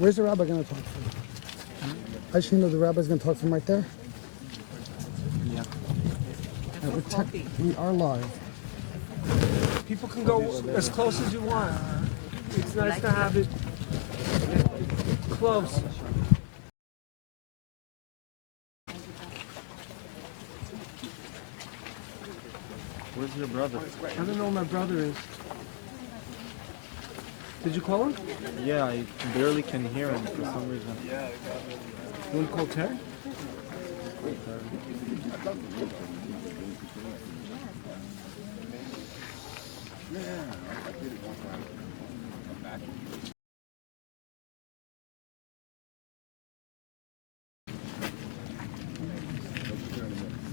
Where's the rabbi going to talk from? I just know the rabbi's going to talk from right there. Yeah. We are live. People can go as close as you want. It's nice to have it close. Where's your brother? I don't know where my brother is. Did you call him? Yeah, I barely can hear him for some reason. You want to call Terry?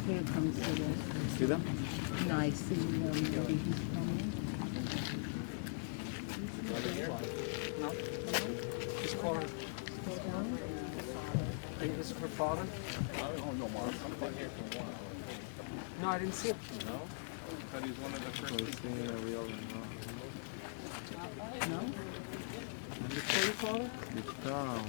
Here comes the See them? nice maybe he's coming. Just call her. I think this is her father. No, I didn't see him. No? But he's one of the first people we all know. No? Did you call your father? It's down.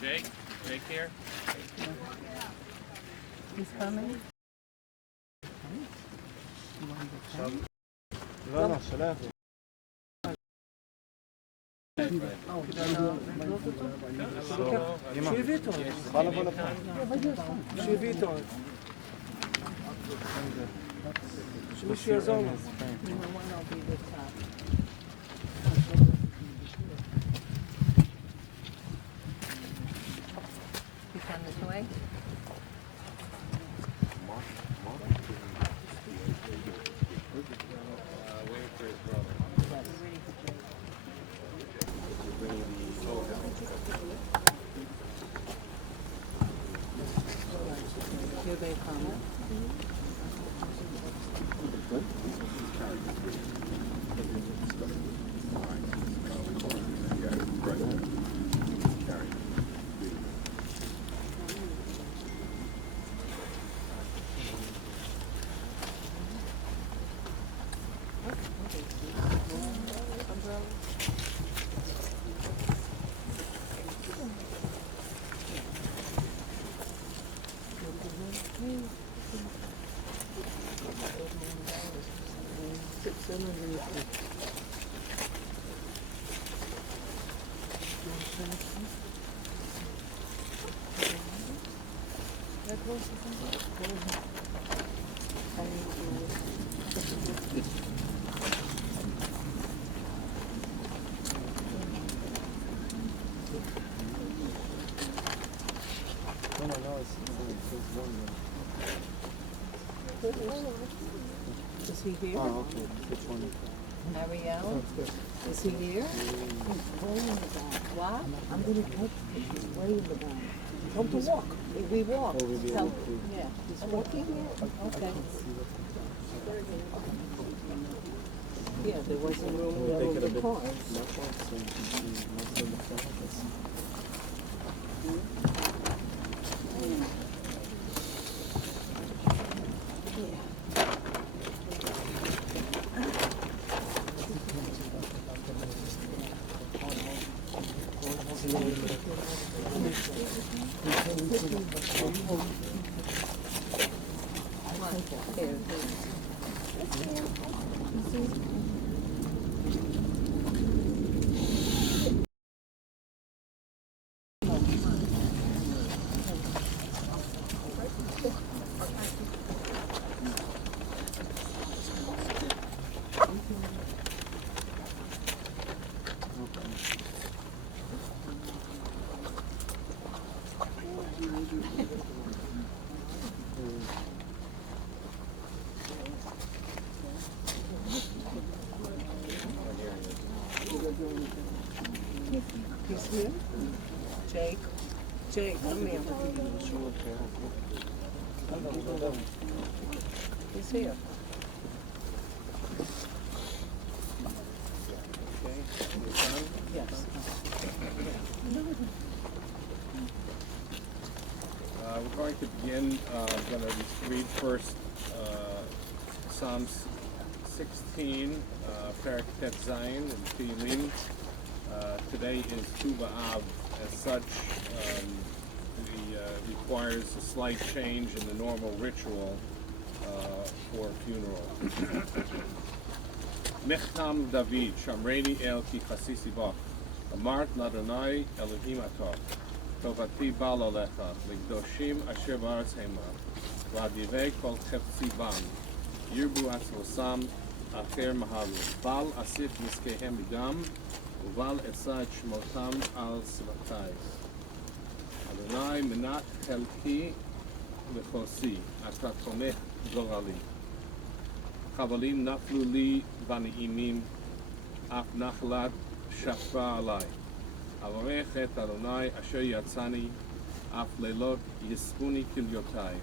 Jake here? He's coming? لا لا سلام. שיביא איתו. שיביא איתו. שמישהו יעזור לו. He's on his way? Waiting for his brother. Here they come. Is he here? Oh, okay. Which one? Ariel? Is he here? He's playing the back. What? I'm going to catch him. He's way in the back. Tell him to walk. We walk. Oh, we'll be Tell- able to- Yeah, he's walking here? Okay. Yeah, there wasn't room We'll in take it a the bit cars. left off so you can see most of the traffic. He's here? Jake? Jake, come here. He's here. Yes. We're going to begin. I'm going to read first Psalms 16, Parak Tet Zayin, and Tehillim. Today is Tu B'Av. As such, requires a slight change in the normal ritual for a funeral. Mechtam David, Shamreni El Ki Chasisi Bach, Amart Ladonai Elohim Atov, Tovati Bal Alecha, Ligdoshim Asher Ba'aretz Hema, V'adivei Kol Chefzi Bam, Yirbu Atzvosam, Acher Mahalu, Bal Asif Niskehem B'Dam, Uval Etzad Shmotam Al Svatai. Adonai Menat Chelki V'chosi, Ata Tomech Gorali. Chavalim Naflu Li Bani'imim, Af Nachlat Shafra Alai. Avarech Et Adonai Asher Yatzani, Af Leilot Yispuni Kilyotai.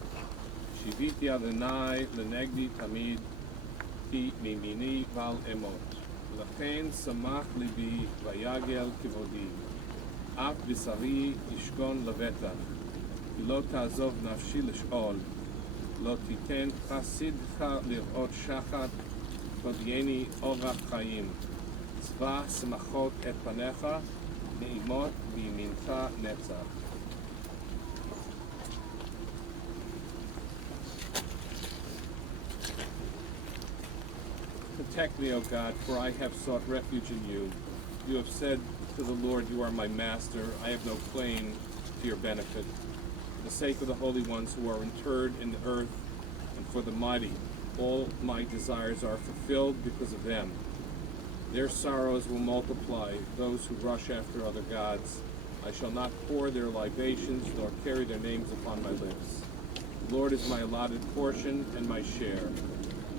Shiviti Adonai Lenegdi Tamid, Ti Mimini Val Emot. Lachen Samach Libi Vayagel Kivodi. Af Bisari Yishkon Leveta. Lo Ta'azov Nafshi Lish'ol. Lo Titen Chasidcha Lirot Shachat. Todieni Orach Chaim. Tzva Semachot Et Panecha. Ne'imot V'yimincha Netzach. Protect me, O God, for I have sought refuge in you. You have said to the Lord, you are my master. I have no claim to your benefit. For the sake of the holy ones who are interred in the earth, and for the mighty, all my desires are fulfilled because of them. Their sorrows will multiply, those who rush after other gods. I shall not pour their libations, nor carry their names upon my lips. The Lord is my allotted portion and my share.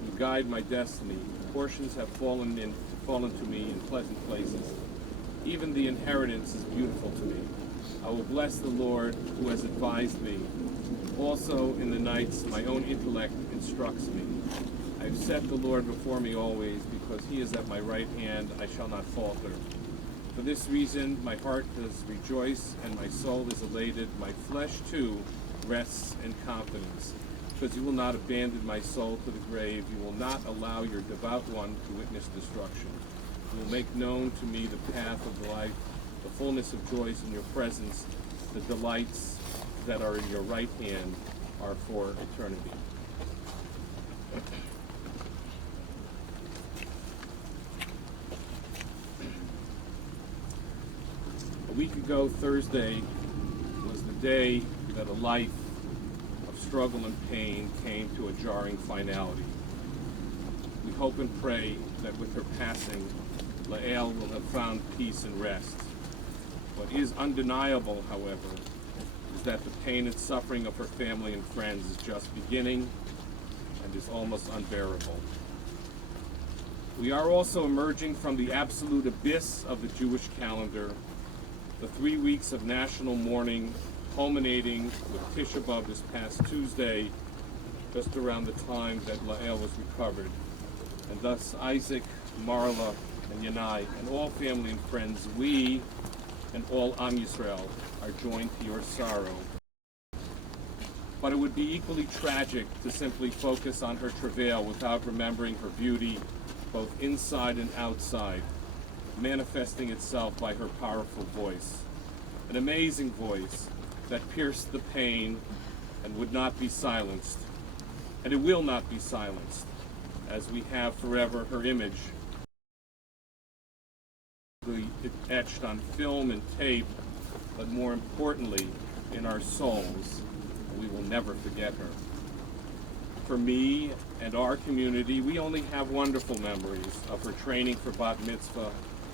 You guide my destiny. Portions have fallen to me in pleasant places. Even the inheritance is beautiful to me. I will bless the Lord who has advised me. Also in the nights my own intellect instructs me. I have set the Lord before me always, because he is at my right hand, I shall not falter. For this reason my heart does rejoice, and my soul is elated. My flesh too rests in confidence, because you will not abandon my soul to the grave. You will not allow your devout one to witness destruction. You will make known to me the path of life, the fullness of joys in your presence. The delights that are in your right hand are for eternity. A week ago, Thursday, was the day that a life of struggle and pain came to a jarring finality. We hope and pray that with her passing, Lael will have found peace and rest. What is undeniable, however, is that the pain and suffering of her family and friends is just beginning and is almost unbearable. We are also emerging from the absolute abyss of the Jewish calendar, the 3 weeks of national mourning culminating with Tisha B'Av this past Tuesday, just around the time that Lael was recovered. And thus Isaac, Marla, and Yanai, and all family and friends, we and all Am Yisrael are joined to your sorrow. But it would be equally tragic to simply focus on her travail without remembering her beauty, both inside and outside, manifesting itself by her powerful voice. An amazing voice that pierced the pain and would not be silenced. And it will not be silenced, as we have forever her image etched on film and tape, but more importantly, in our souls. We will never forget her. For me and our community, we only have wonderful memories of her training for bat mitzvah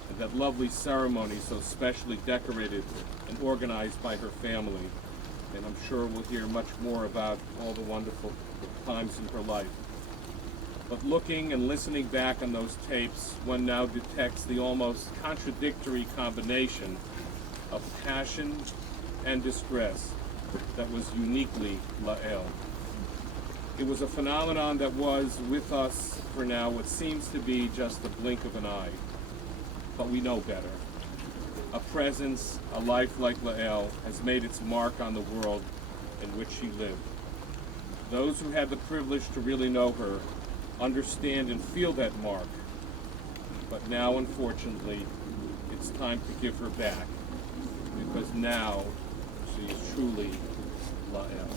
and that lovely ceremony so specially decorated and organized by her family. And I'm sure we'll hear much more about all the wonderful times in her life. But looking and listening back on those tapes, one now detects the almost contradictory combination of passion and distress that was uniquely Lael. It was a phenomenon that was with us for now what seems to be just a blink of an eye. But we know better. A presence, a life like Lael, has made its mark on the world in which she lived. Those who had the privilege to really know her understand and feel that mark. But now, unfortunately, it's time to give her back, because now she is truly Lael.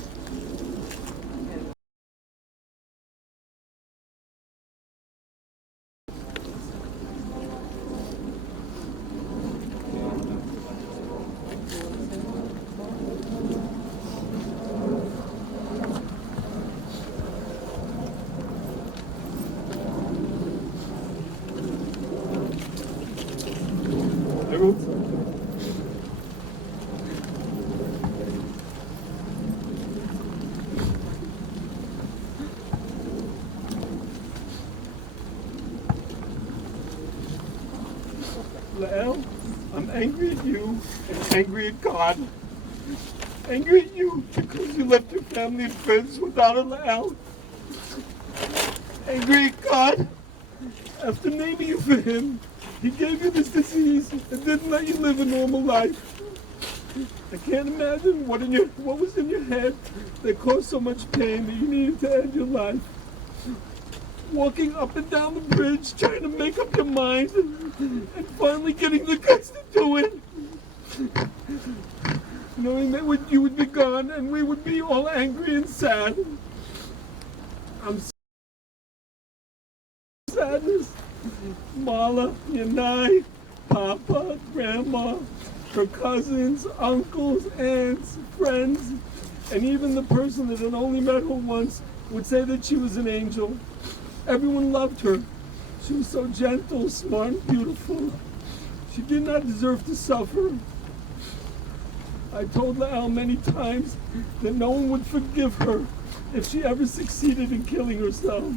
Lael, I'm angry at you and angry at God. Angry at you because you left your family and friends without a Lael. Angry at God. After naming you for him, he gave you this disease and didn't let you live a normal life. I can't imagine what was in your head that caused so much pain that you needed to end your life. Walking up and down the bridge, trying to make up your mind, and finally getting the guts to do it. Knowing that you would be gone and we would be all angry and sad. I'm sadness. Mala, Yanai, Papa, Grandma, her cousins, uncles, aunts, friends, and even the person that had only met her once would say that she was an angel. Everyone loved her. She was so gentle, smart, and beautiful. She did not deserve to suffer. I told Lael many times that no one would forgive her if she ever succeeded in killing herself.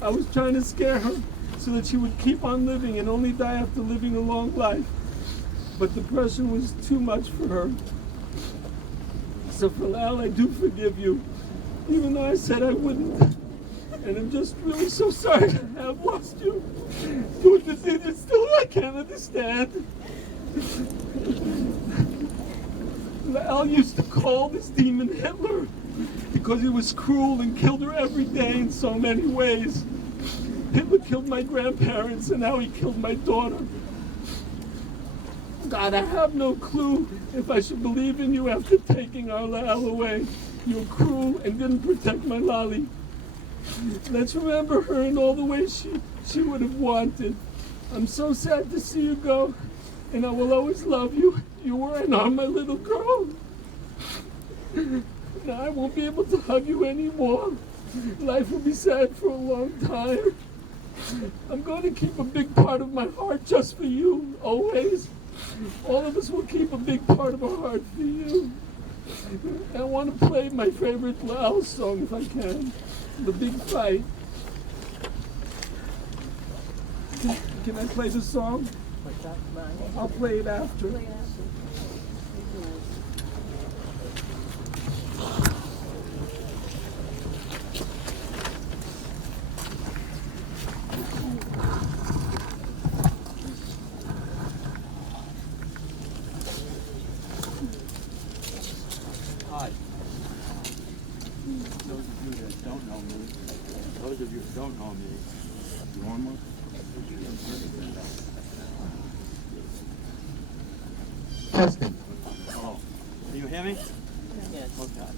I was trying to scare her so that she would keep on living and only die after living a long life. But depression was too much for her. So for Lael, I do forgive you, even though I said I wouldn't. And I'm just really so sorry to have lost you to a disease that still I can't understand. Lael used to call this demon Hitler because he was cruel and killed her every day in so many ways. Hitler killed my grandparents and now he killed my daughter. God, I have no clue if I should believe in you after taking our Lael away. You were cruel and didn't protect my Lali. Let's remember her in all the ways she would have wanted. I'm so sad to see you go, and I will always love you. You were and are my little girl. Now I won't be able to hug you anymore. Life will be sad for a long time. I'm going to keep a big part of my heart just for you, always. All of us will keep a big part of our heart for you. I want to play my favorite Lael song if I can. The Big Fight. Can I play the song? I'll play it after. Hi. Those of you that don't know me, You want one? Testing. Hello. Can you hear me? Yes. Okay.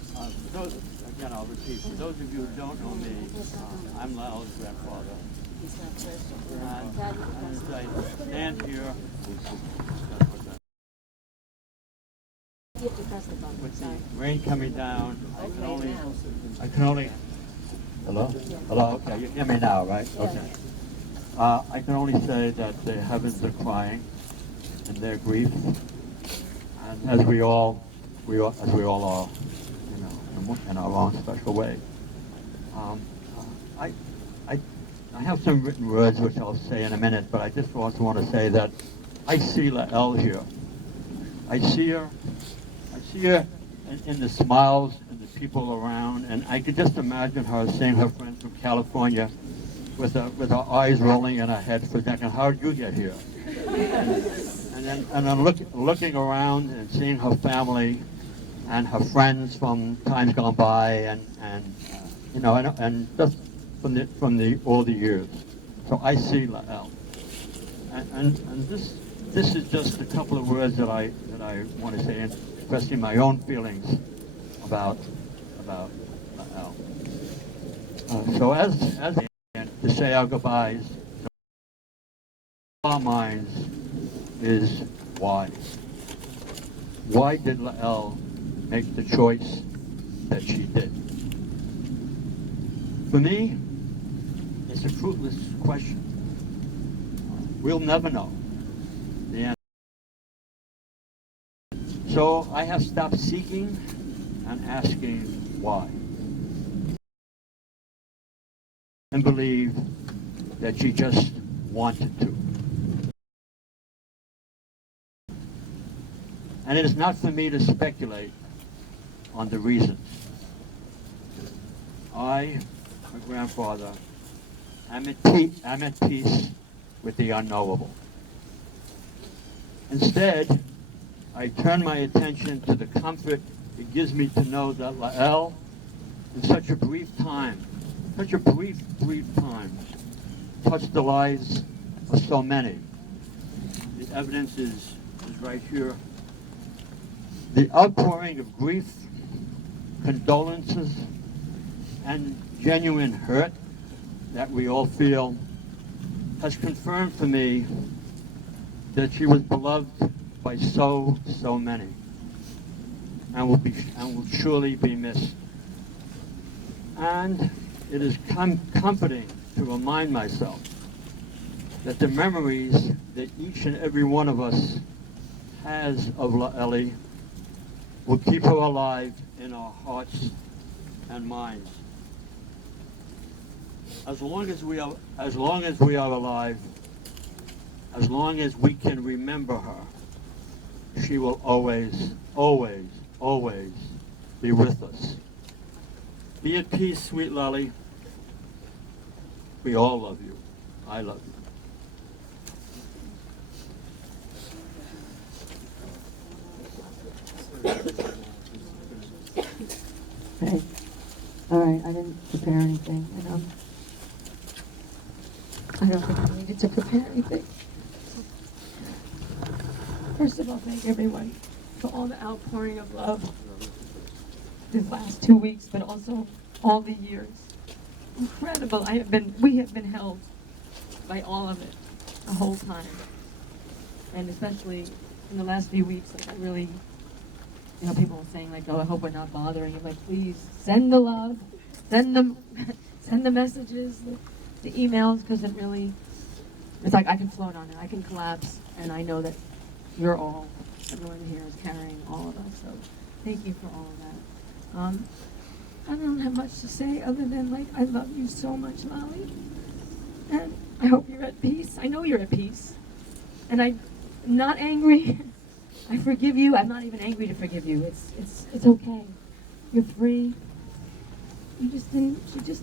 Again, I'll repeat. For those of you who don't know me, I'm Lael's grandfather. And as I stand here with the rain coming down, I can only. Hello? Hello? Okay, you hear me now, right? Okay. I can only say that the heavens are crying in their grief, and as we all are, you know, in our own special way. I have some written words which I'll say in a minute, but I just also want to say that I see Lael here. I see her in the smiles and the people around, and I could just imagine her seeing her friends from California with her eyes rolling in her head for thinking, how did you get here? and then looking around and seeing her family and her friends from times gone by, and you know, and just from all the years. So I see Lael, and this is just a couple of words that I want to say, expressing my own feelings about Lael. So as to say our goodbyes, our minds is why. Why did Lael make the choice that she did? For me, it's a fruitless question. We'll never know the answer. So I have stopped seeking and asking why. And believe that she just wanted to. And it is not for me to speculate on the reasons. I, my grandfather, I'm at peace with the unknowable. Instead, I turn my attention to the comfort it gives me to know that Lael, in such a brief time, touched the lives of so many. The evidence is right here. The outpouring of grief, condolences, and genuine hurt that we all feel has confirmed for me that she was beloved by so many, and will surely be missed. And it is comforting to remind myself that the memories that each and every one of us has of Lael will keep her alive in our hearts and minds. As long as we are alive, as long as we can remember her, she will always be with us. Be at peace, sweet Lael. We all love you. I love you. Okay. All right, I didn't prepare anything. I don't think I needed to prepare anything. First of all, thank everybody for all the outpouring of love these last 2 weeks, but also all the years. Incredible. We have been held by all of it the whole time. And especially in the last few weeks, like I really, people were saying like, oh, I hope we're not bothering you. Like, please send the love, send the messages, the emails, because it's like I can float on it. I can collapse, and I know that everyone here is carrying all of us. So thank you for all of that. I don't have much to say other than I love you so much, Lael, and I hope you're at peace. I know you're at peace, and I'm not angry. I forgive you. I'm not even angry to forgive you. It's okay. You're free. She just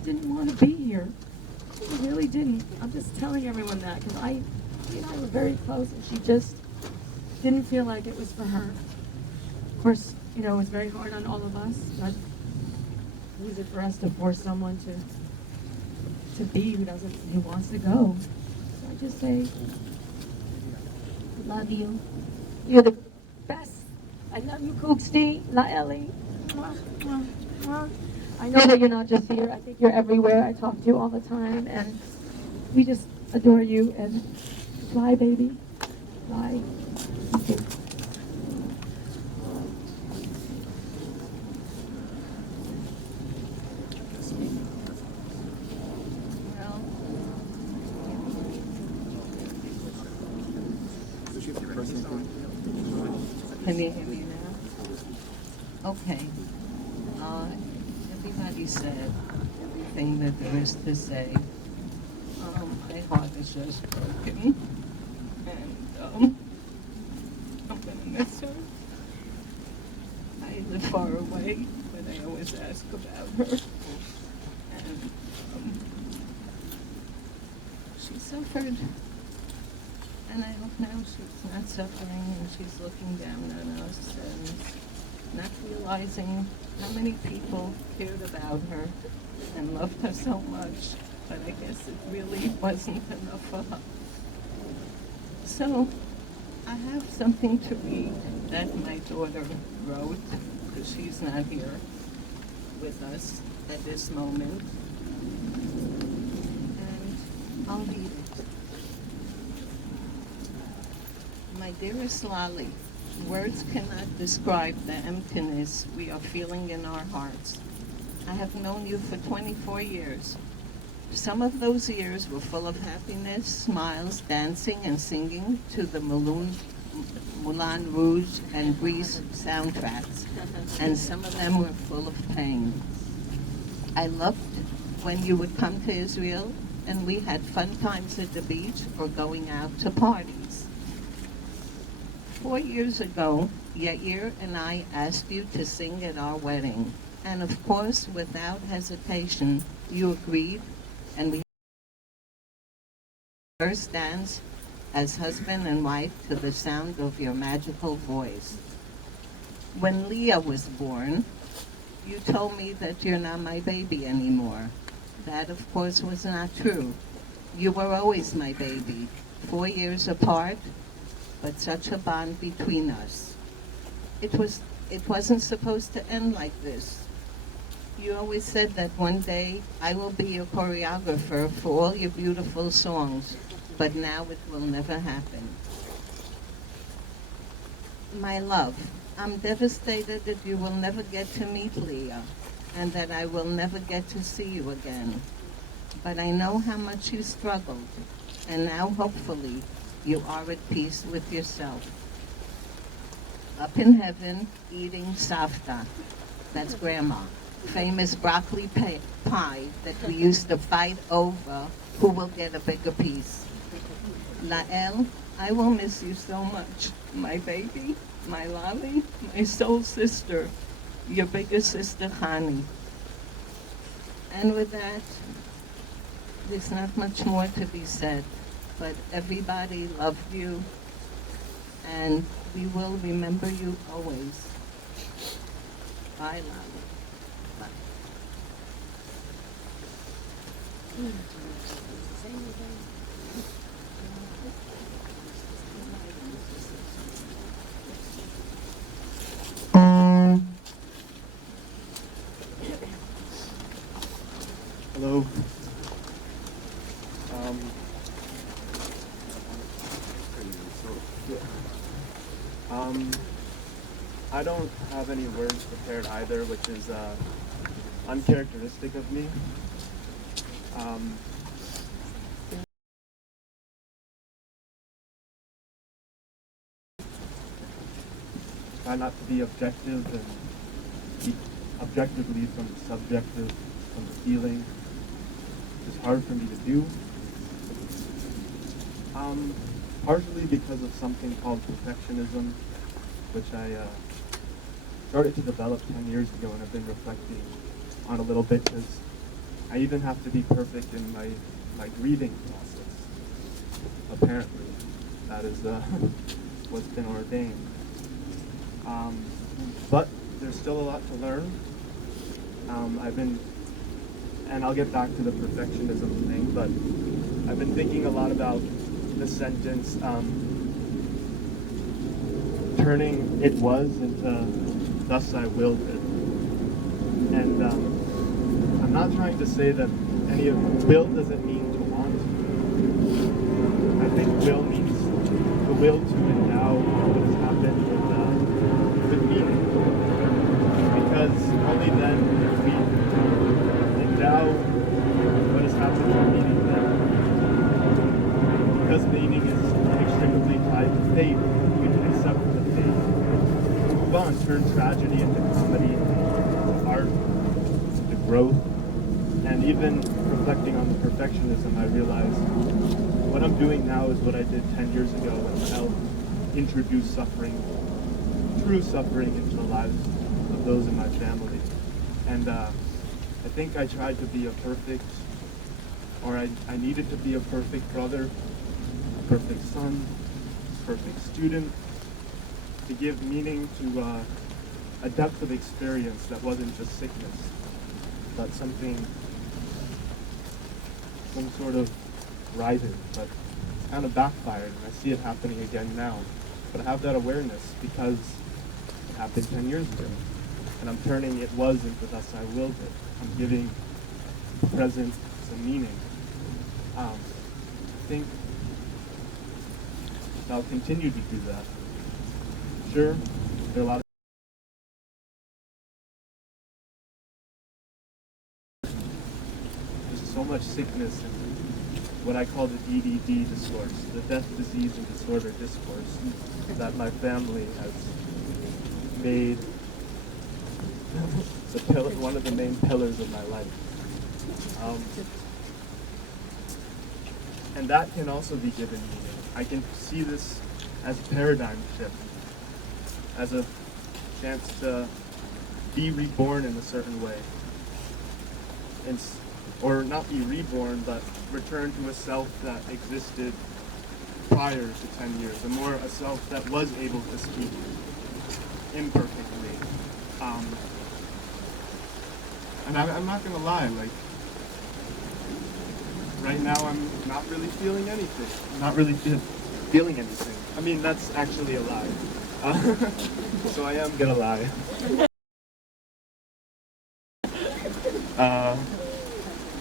didn't want to be here. She really didn't. I'm just telling everyone that because she and I were very close, and she just didn't feel like it was for her. Of course, it was very hard on all of us, but who is it for us to force someone to be who wants to go? So I just say, I love you. You're the best. I love you, Kooksti, Lael. I know that you're not just here. I think you're everywhere. I talk to you all the time, and we just adore you. And fly, baby, fly. Thank you. Can you hear me now? Okay. Everybody said everything that there is to say. My heart is just broken. And I'm gonna miss her. I live far away, but I always ask about her. And she suffered. And I hope now she's not suffering and she's looking down on us and not realizing how many people cared about her and loved her so much. but I guess it really wasn't enough for her. So I have something to read that my daughter wrote, because she's not here with us at this moment. And I'll read it. My dearest Lali, words cannot describe the emptiness we are feeling in our hearts. I have known you for 24 years. Some of those years were full of happiness, smiles, dancing, and singing to the Moulin Rouge and Grease soundtracks, and some of them were full of pain. I loved when you would come to Israel, and we had fun times at the beach or going out to parties. 4 years ago, Yair and I asked you to sing at our wedding, and of course, without hesitation, you agreed, and we first dance as husband and wife to the sound of your magical voice. When Leah was born, you told me that you're not my baby anymore. That, of course, was not true. You were always my baby, 4 years apart, but such a bond between us. It wasn't supposed to end like this. You always said that one day I will be your choreographer for all your beautiful songs, but now it will never happen. My love, I'm devastated that you will never get to meet Leah and that I will never get to see you again. But I know how much you struggled, and now hopefully you are at peace with yourself. Up in heaven, eating savta, that's grandma, famous broccoli pie that we used to fight over who will get a bigger piece. Lael, I will miss you so much. My baby, my Lali, my soul sister, your bigger sister, Hani. And with that, there's not much more to be said, but everybody loved you, and we will remember you always. Bye, Lali. Bye. Hello. I don't have any words prepared either, which is uncharacteristic of me. Try not to be objective and speak objectively from the subjective, from the feeling. It's hard for me to do. Partially because of something called perfectionism, which I started to develop 10 years ago and I've been reflecting on a little bit, because I even have to be perfect in my grieving process. Apparently, that is what's been ordained. But there's still a lot to learn. And I'll get back to the perfectionism thing, but I've been thinking a lot about the sentence, turning it was into thus I willed it. And I'm not trying to say that any of will doesn't mean to want. I think will means the will to endow what has happened with meaning. Because only then if we endow what has happened with meaning, then because meaning is inextricably tied to fate, we can accept the fate. Move on, turn tragedy into comedy, art, into growth, and even reflecting on the perfectionism, I realize what I'm doing now is what I did 10 years ago when Lael introduced suffering, true suffering, into the lives of those in my family. And I think I tried to be a perfect, or I needed to be a perfect brother, a perfect son, a perfect student, to give meaning to a depth of experience that wasn't just sickness, but something some sort of rival, but it's kind of backfired, and I see it happening again now. But I have that awareness because it happened 10 years ago, and I'm turning it was into thus I willed it. I'm giving the present some meaning. I think I'll continue to do that. Sure, there are a lot of there's so much sickness and what I call the DDD discourse, the death, disease, and disorder discourse that my family has made one of the main pillars of my life. And that can also be given meaning. I can see this as a paradigm shift, as a chance to be reborn in a certain way. Or not be reborn, but return to a self that existed prior to 10 years, a self that was able to speak imperfectly. And I'm not gonna lie, like, right now I'm not really feeling anything. I'm not really feeling anything. I mean, that's actually a lie. So I am gonna lie.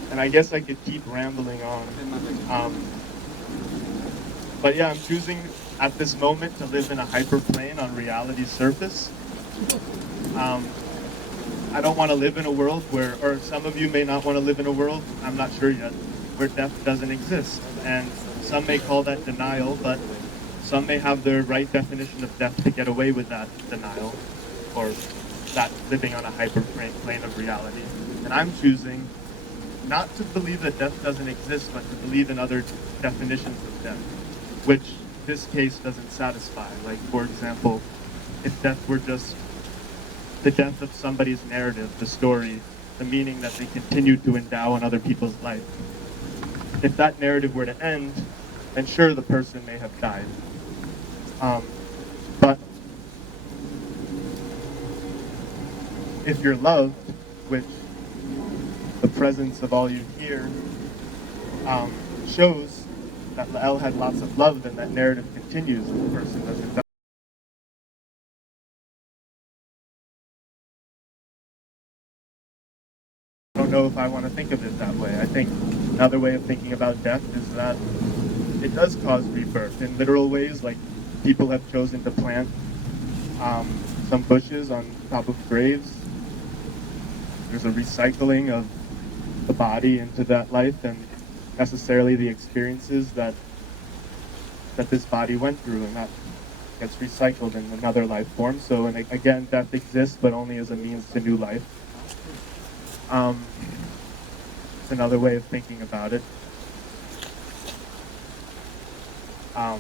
And I guess I could keep rambling on. But yeah, I'm choosing at this moment to live in a hyperplane on reality's surface. I don't want to live in a world where, or some of you may not want to live in a world, I'm not sure yet, where death doesn't exist. And some may call that denial, but some may have their right definition of death to get away with that denial, or that living on a hyperplane of reality. And I'm choosing not to believe that death doesn't exist, but to believe in other definitions of death, which this case doesn't satisfy. Like, for example, if death were just the death of somebody's narrative, the story, the meaning that they continue to endow on other people's life. If that narrative were to end, then sure, the person may have died. But if you're loved, which the presence of all you here shows that Lael had lots of love, and that narrative continues and the person doesn't die. I don't know if I want to think of it that way. I think another way of thinking about death is that it does cause rebirth in literal ways, like people have chosen to plant some bushes on top of graves. There's a recycling of the body into that life, and necessarily the experiences that this body went through, and that gets recycled in another life form. So, and again, death exists, but only as a means to new life. It's another way of thinking about it. I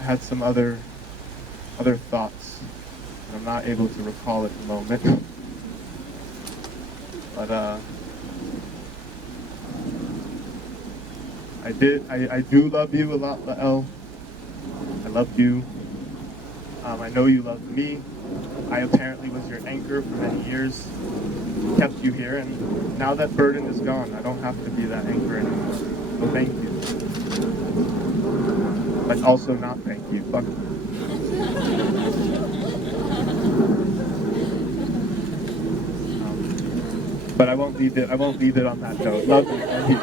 had some other thoughts, and I'm not able to recall at the moment. But I do love you a lot, Lael. I love you. I know you love me. I apparently was your anchor for many years, kept you here, and now that burden is gone, I don't have to be that anchor anymore. So thank you. But also not thank you. Fuck you. But I won't leave it on that note. Love you.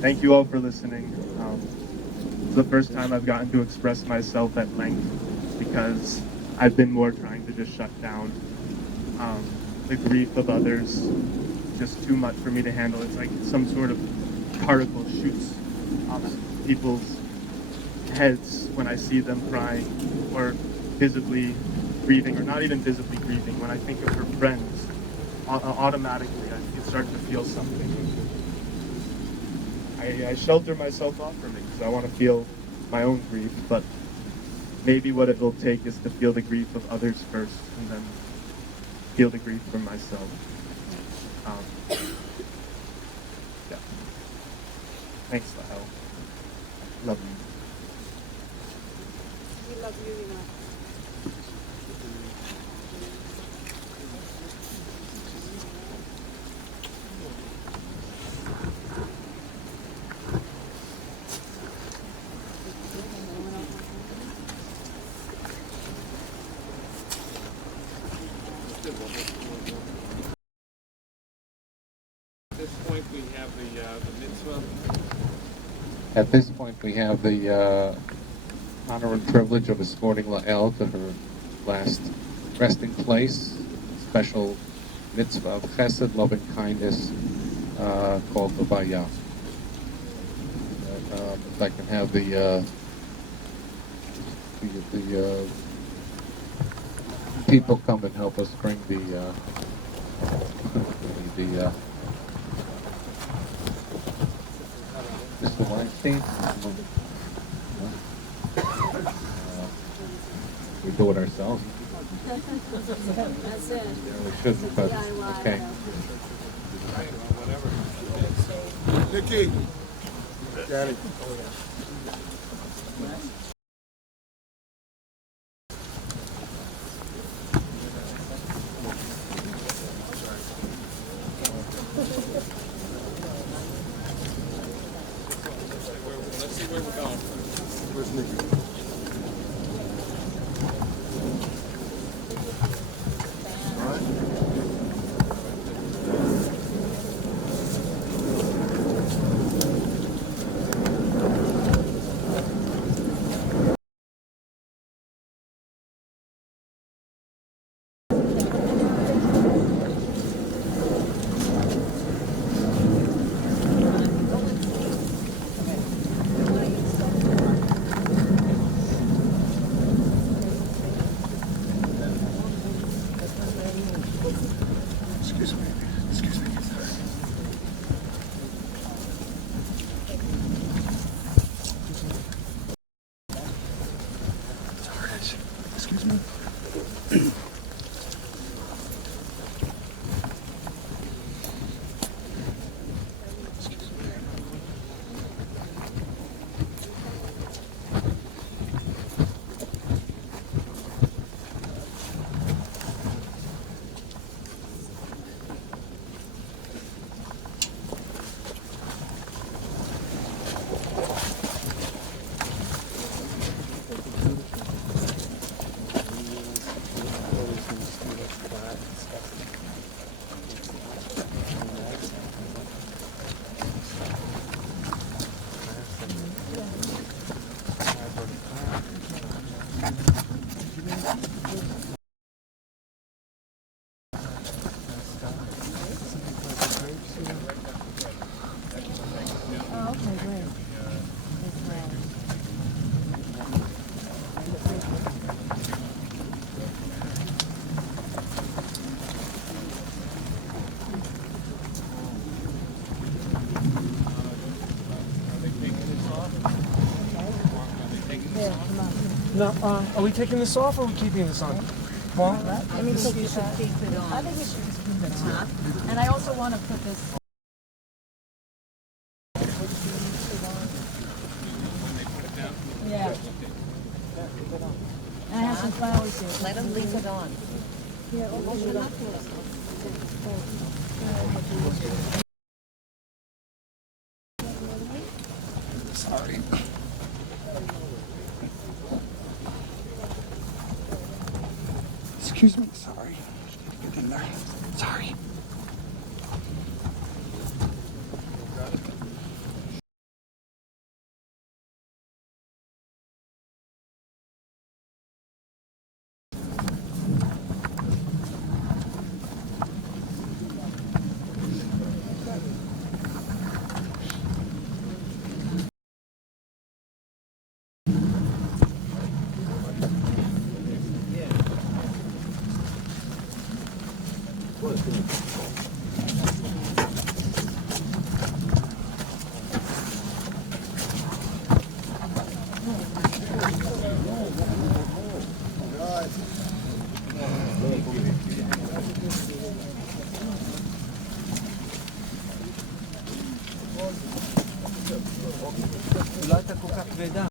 Thank you all for listening. It's the first time I've gotten to express myself at length, because I've been more trying to just shut down. The grief of others, just too much for me to handle. It's like some sort of particle shoots off people's heads when I see them crying, or visibly grieving, or not even visibly grieving. When I think of her friends, automatically I start to feel something. I shelter myself off from it because I want to feel my own grief, but maybe what it will take is to feel the grief of others first, and then feel the grief from myself. Yeah. Thanks, Lael. Love you. We love you, At this point, we have the honor and privilege of escorting Lael to her last resting place, special mitzvah of chesed, loving kindness, called Levaya. If I can have the people come and help us bring the Mr. Weinstein. We do it ourselves. That's it. We shouldn't, but okay. Nikki. Daddy. Let's see where we're going. Where's Nikki? No, are we taking this off or are we keeping this on? Well, I mean, so you should keep it on. I think we should just keep it on. And I also want to put this. Yeah. And I have some flowers here. Let them leave it on. Yeah, open it up to us. Sorry. Excuse me, sorry. Get in there. Sorry. לא הייתה כל כך כבדה.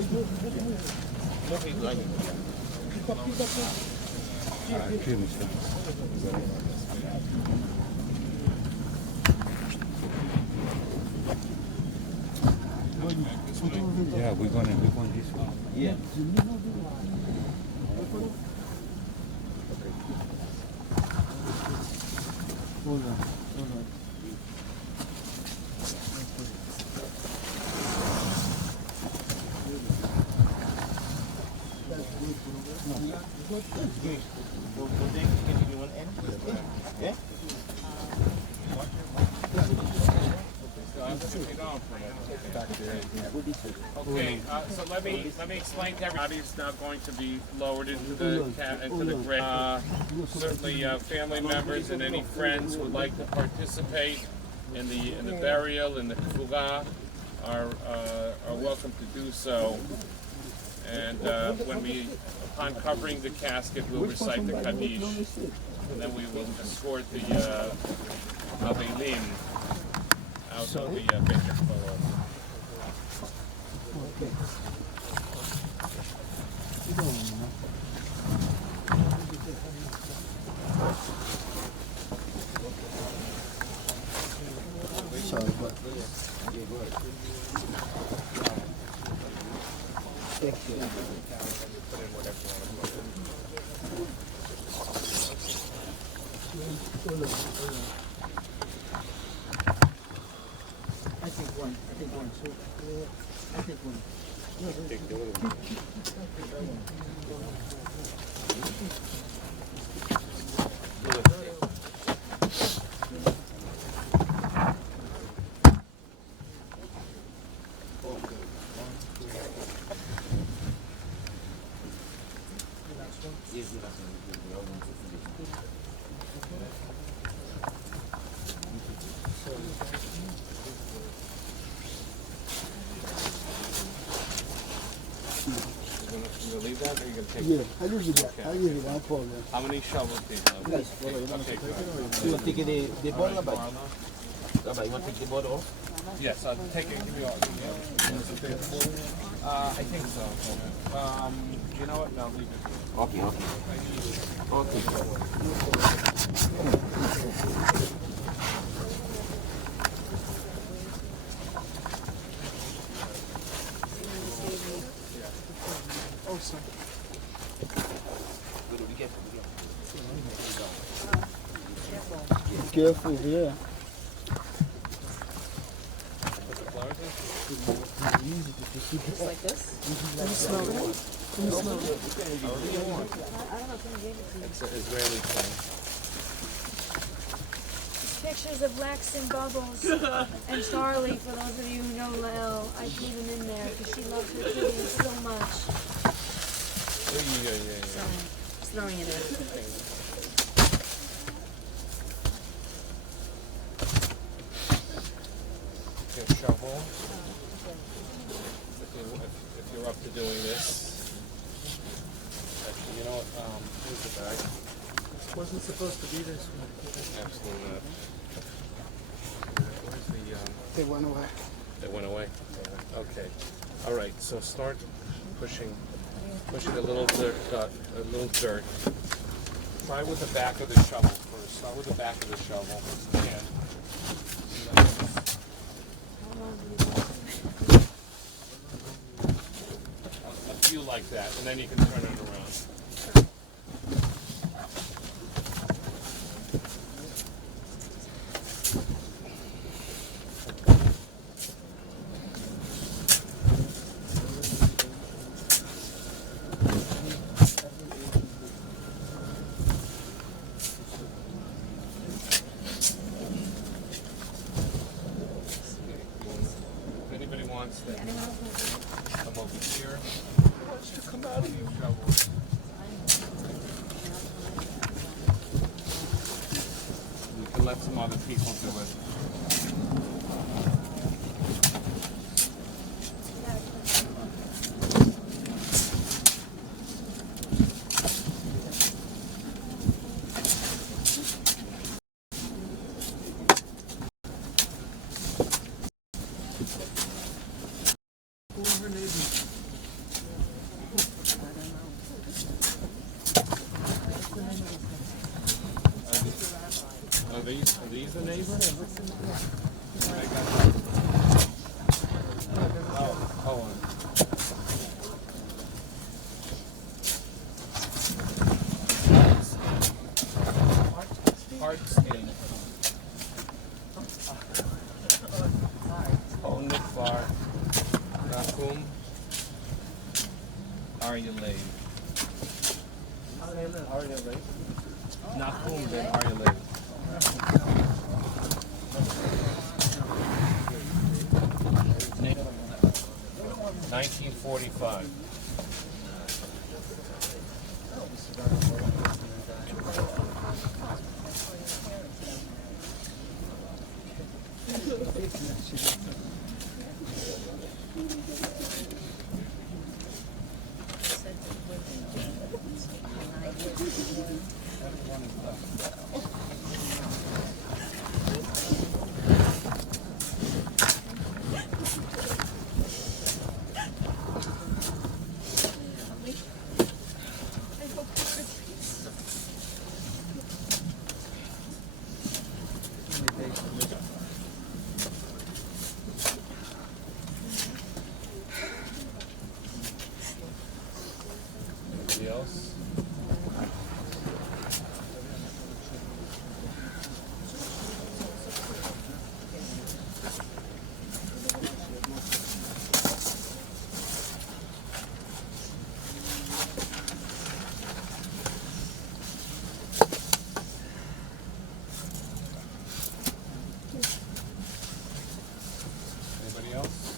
Yeah, we're going this one. Yeah. Hold on, hold on. Yeah? Okay, so let me explain to everybody. It's now going to be lowered into the grave. Certainly, family members and any friends who would like to participate in the burial in the kfura are welcome to do so. And upon covering the casket, we'll recite the Kaddish, and then we will escort the Avelim out of the Beit HaKvaros. Sorry, but thank you. I think one. So, I think one. Take the other one. You gonna leave that, or you gonna take it? I usually get, I usually get, I'll call them. How many shovels do you have? Okay, good. You want to take the bottle or bag? You want to take the bottle off? Yes, I'll take it. Give me all. I think so. You know what? No, leave it. Okay. Oh, sorry. Be careful, yeah. Just like this? Can you smell it? Can you smell it? I don't know, can you give it to me? It's an Israeli thing. Pictures of Lex and Bubbles and Charlie, for those of you who know Lael. I threw them in there because she loved her kitties so much. Yeah. Sorry, just throwing it in. Okay, shovel. If you're up to doing this. Actually, you know what? Here's the bag. It wasn't supposed to be this way. Absolutely not. Where's the, They went away. They went away? Okay. All right, so start pushing a little dirt. Try with the back of the shovel first. Start with the back of the shovel. And a few like that, and then you can turn it around. If anybody wants to come over here, why don't you come out of your shovel? You can let some other people do it. She's the neighbor? Oh, hold on. Heart skin. Oh, Nifar. Nakum. Arya Lane. Arya Lane? Nakum ben Arya Lane. 1945. Anybody else? Anybody else?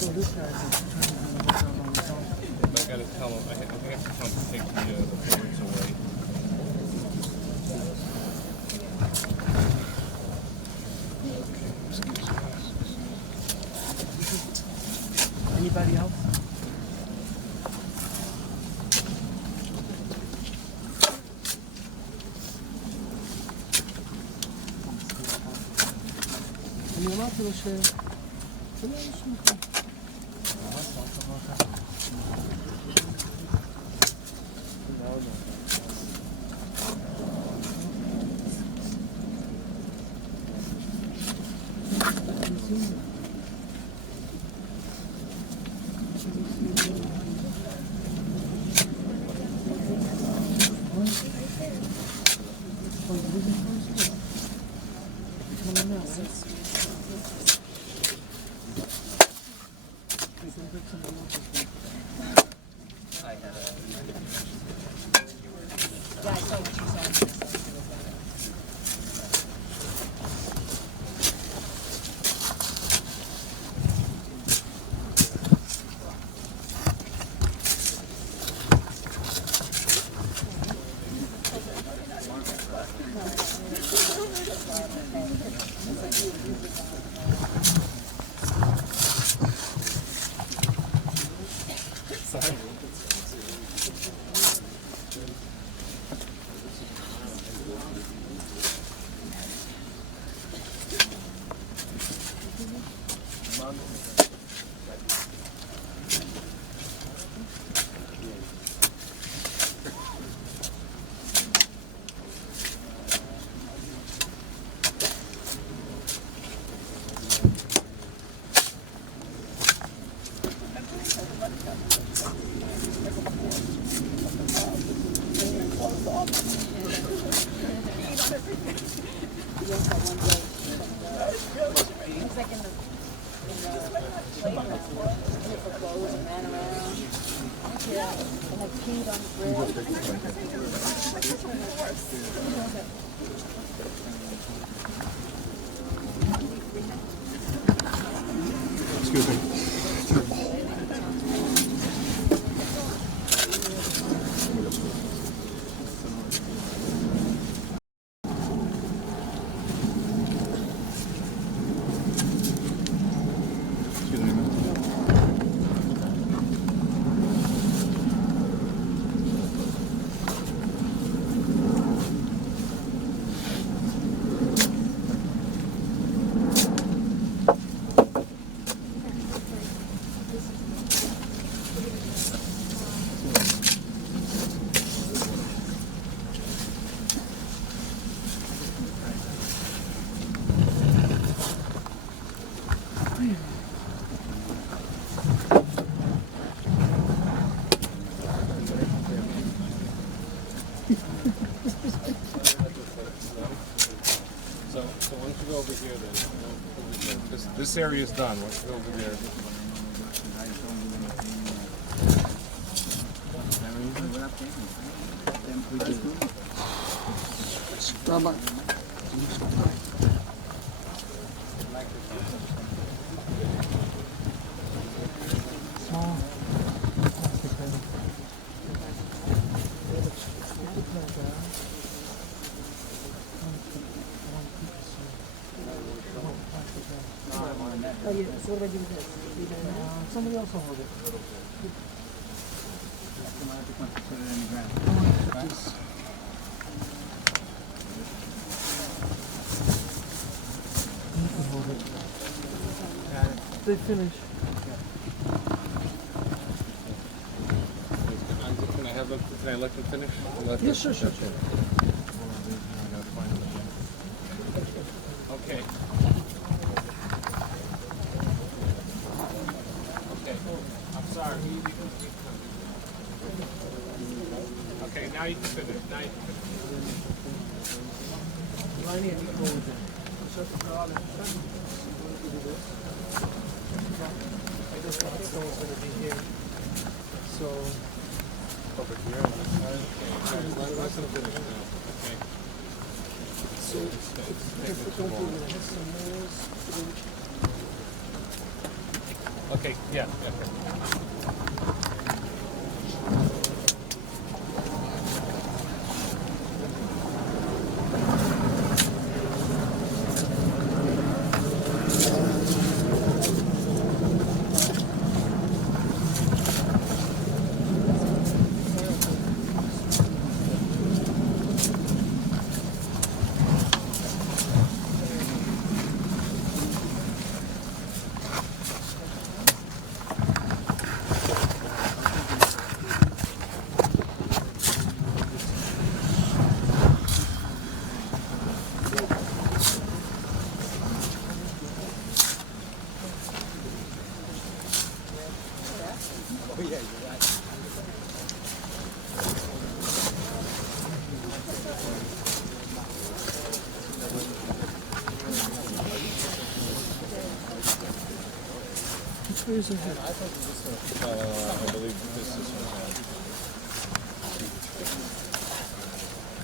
I gotta tell him, I think I have to tell him to take the boards away. Anybody else? אני אמרתי לו שלא יש מקום. Excuse me. So why don't you go over here then? This area is done. Why don't you go over there? Scrubber. Oh yeah, so what do I do with this? Somebody else will hold it. You can hold it. They finish. Can I have them? Can I let them finish? Yes, sure. Okay. I'm sorry. Okay, now you can finish. Now you can finish. So Over here on this side. Okay. Let them finish now. Okay. So it's difficult to hit some nails. Okay, yeah. Where's her head? I believe this is her hand.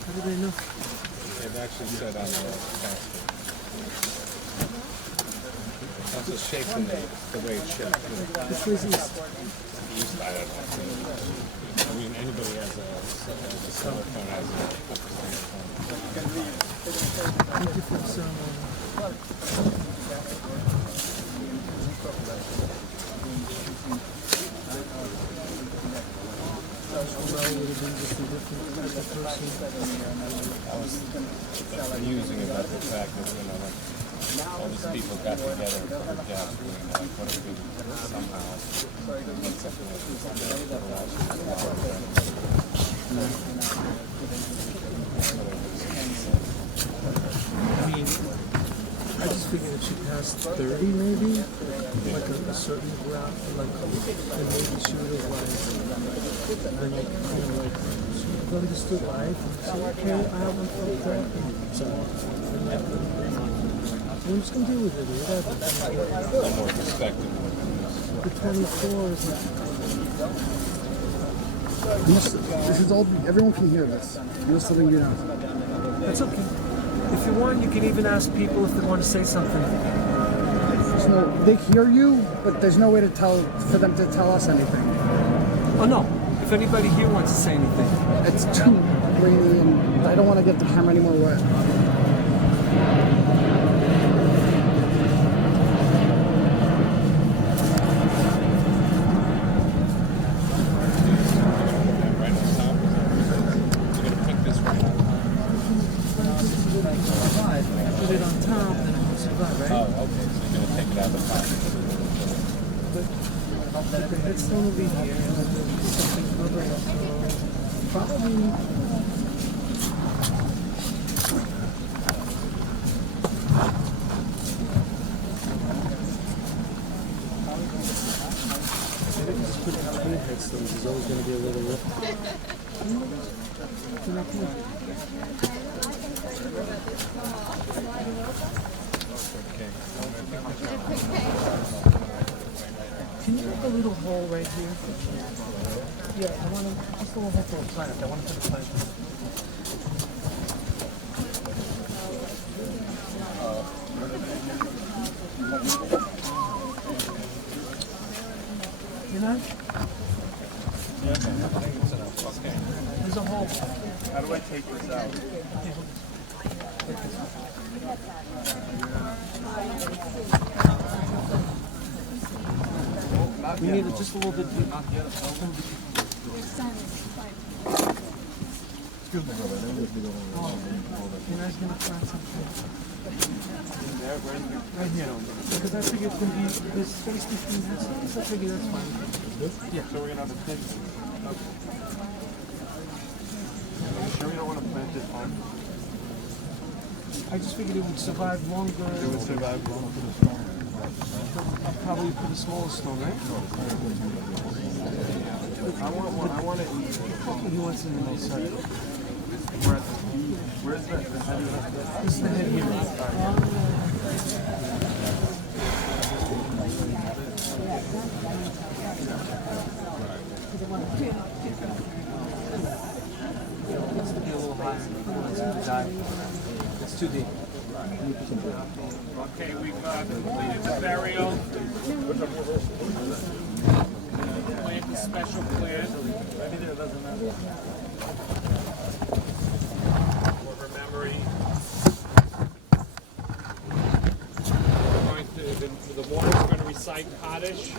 How do they know? They've actually said on the casket. That's the shape of the way it's shaped. Which way is east? East, I don't know. I mean, anybody has a smartphone has a phone. Thank you for the ceremony. I was using about the fact that, you know, like, all these people got together for her death. Like, what if we somehow did something like I mean, I just figured if she passed 30 maybe, like a certain graph, like, then maybe she would have like, she would have understood life and said, okay, I haven't felt that. I'm just gonna deal with it, whatever. more perspective. The 24 is This is all, everyone can hear this. I'm just letting you know. That's okay. If you want, you can even ask people if they want to say something. There's no, they hear you, but there's no way to tell, for them to tell us anything. Oh no, if anybody here wants to say anything. It's too rainy and I don't want to get the camera any more wet. Put it on top, then it won't survive, right? Oh, okay. So you're going to take it out of the pot. But the headstone will be here, and then there'll be something covering up. So probably. I think just put it between headstones. There's always going to be a little lift. Can you make a little hole right here? Yeah, I want to, just a little hole for a plant. I want to put a plant in. You know? Yeah, I think it's enough. Okay. There's a hole. How do I take this out? We need it just a little bit deep. Excuse me, brother. You guys gonna plant something? Right here. Because I figured it's gonna be this space between headstones. I figured that's fine. Yeah. So we're gonna have a plant. You sure we don't want to plant this on? I just figured it would survive longer. It would survive longer. Probably put a smaller stone, right? I want it. He wants it in the middle side. Where's the head of that? This is the head here. It needs to be a little higher. It's going to die. It's too deep. Okay, we've completed the burial. special plan for her memory. The mourners are going to recite Kaddish,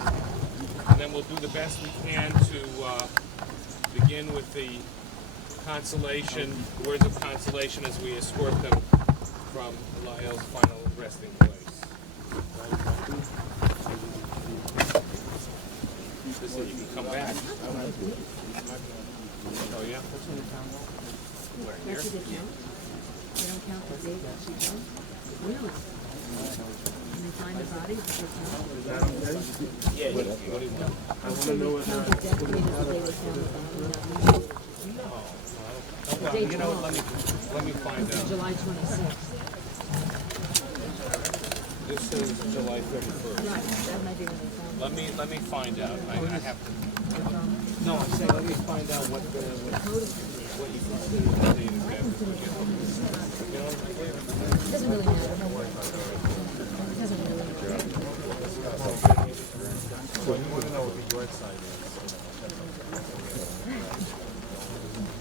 and then we'll do the best we can to begin with the consolation, words of consolation as we escort them from Lael's final resting place. So you can come back. Oh yeah? Where, here? They don't count the day that she died? Really? When they find the body, does it count? Yeah. What do you want? I want to know what the death date is the day they found the body. No. You know what? Let me find out. July 26th. This is July 31st. Right, that might be when they found it. Let me find out. I have to. No, I'm saying let me find out what you consider the date of death. You know? It doesn't really matter. It doesn't really matter. So you want to know what the yard side is.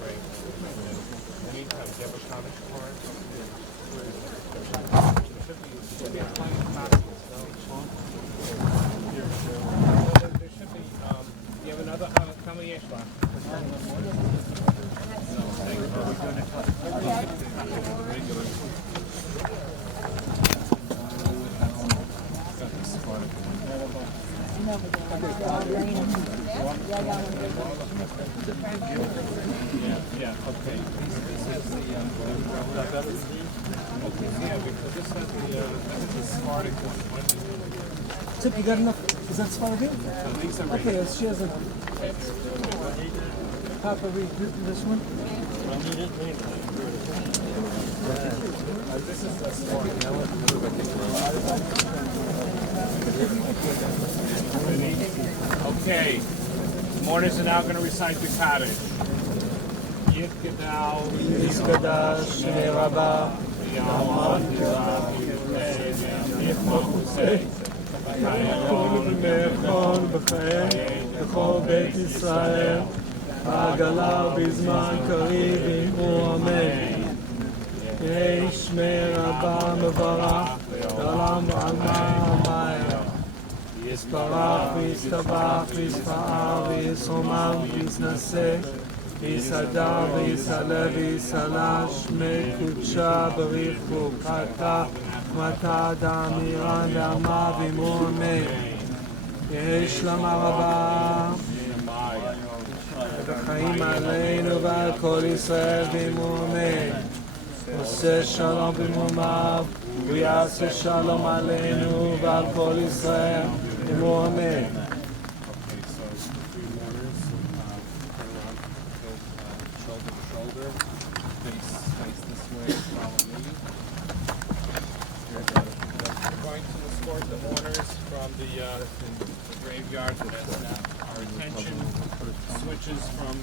Right. In the meantime, do you have a comic card? Should be plenty of copies. There should be, you have another, how many extra? No, thank you. Yeah, okay. This has the, okay, yeah, because this has the Spartacus. Chip, you got enough? Is that Spartacus? Okay, she has a Papa read this one. This is the Spartacus. Okay, mourners are now going to recite the Kaddish. Yifgadal, Yifgadal, Shnei Rabbah, Yamad, Yifmachusei, כל בכל בחיי, בכל בית ישראל, העגלה בזמן קריב אמרו אמן. יהי שמי רבה מברך, לעולם ועלמא אמן. יספרח ויסתבח ויספער ויסומם ויסנשא, ויסעדה ויסעלה ויסעלה, שמי קודשה בריך חוקתה, מתה דאמירה דאמה ואמרו אמן. יהי שלמה רבה וחיים עלינו ועל כל ישראל ואמרו אמן. עושה שלום במרומיו ויעשה שלום עלינו ועל כל ישראל ואמרו אמן. The mourners from the graveyard that has our attention switches from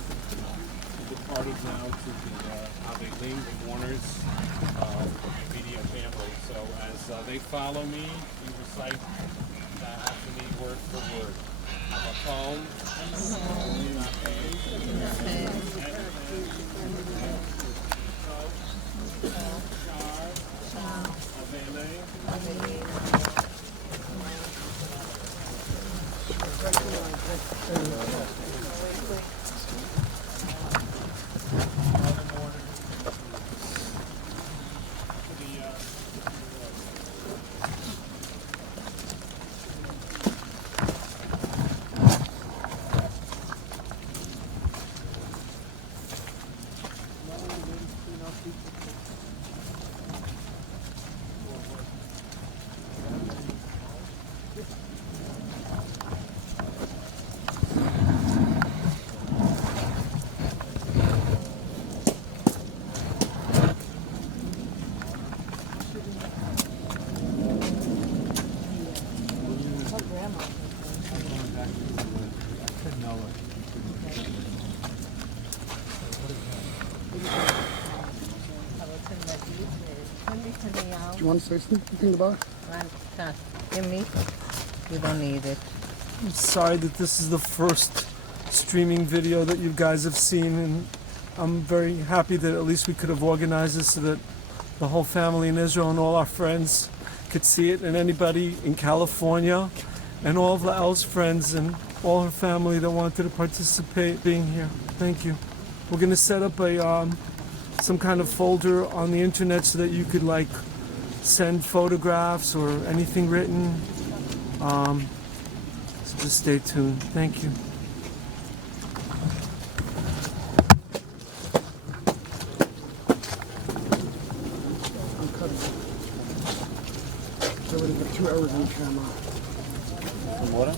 the departed now to the Avelim, the mourners, immediate family. So as they follow me, you recite that after me word for word. Hamakom, Do you want to say something about it? Give me. You don't need it. I'm sorry that this is the first streaming video that you guys have seen, and I'm very happy that at least we could have organized this so that the whole family in Israel and all our friends could see it, and anybody in California and all of Lael's friends and all her family that wanted to participate being here. Thank you. We're going to set up a some kind of folder on the internet so that you could like send photographs or anything written. So just stay tuned. Thank you. I'm cutting. Get rid of the 2 hours on the camera. Some water?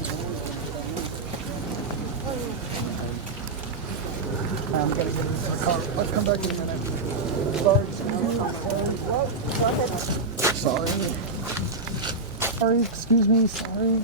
I'm gonna get into the car. Let's come back in a minute. Sorry, excuse me. Sorry. Sorry, excuse me. Sorry.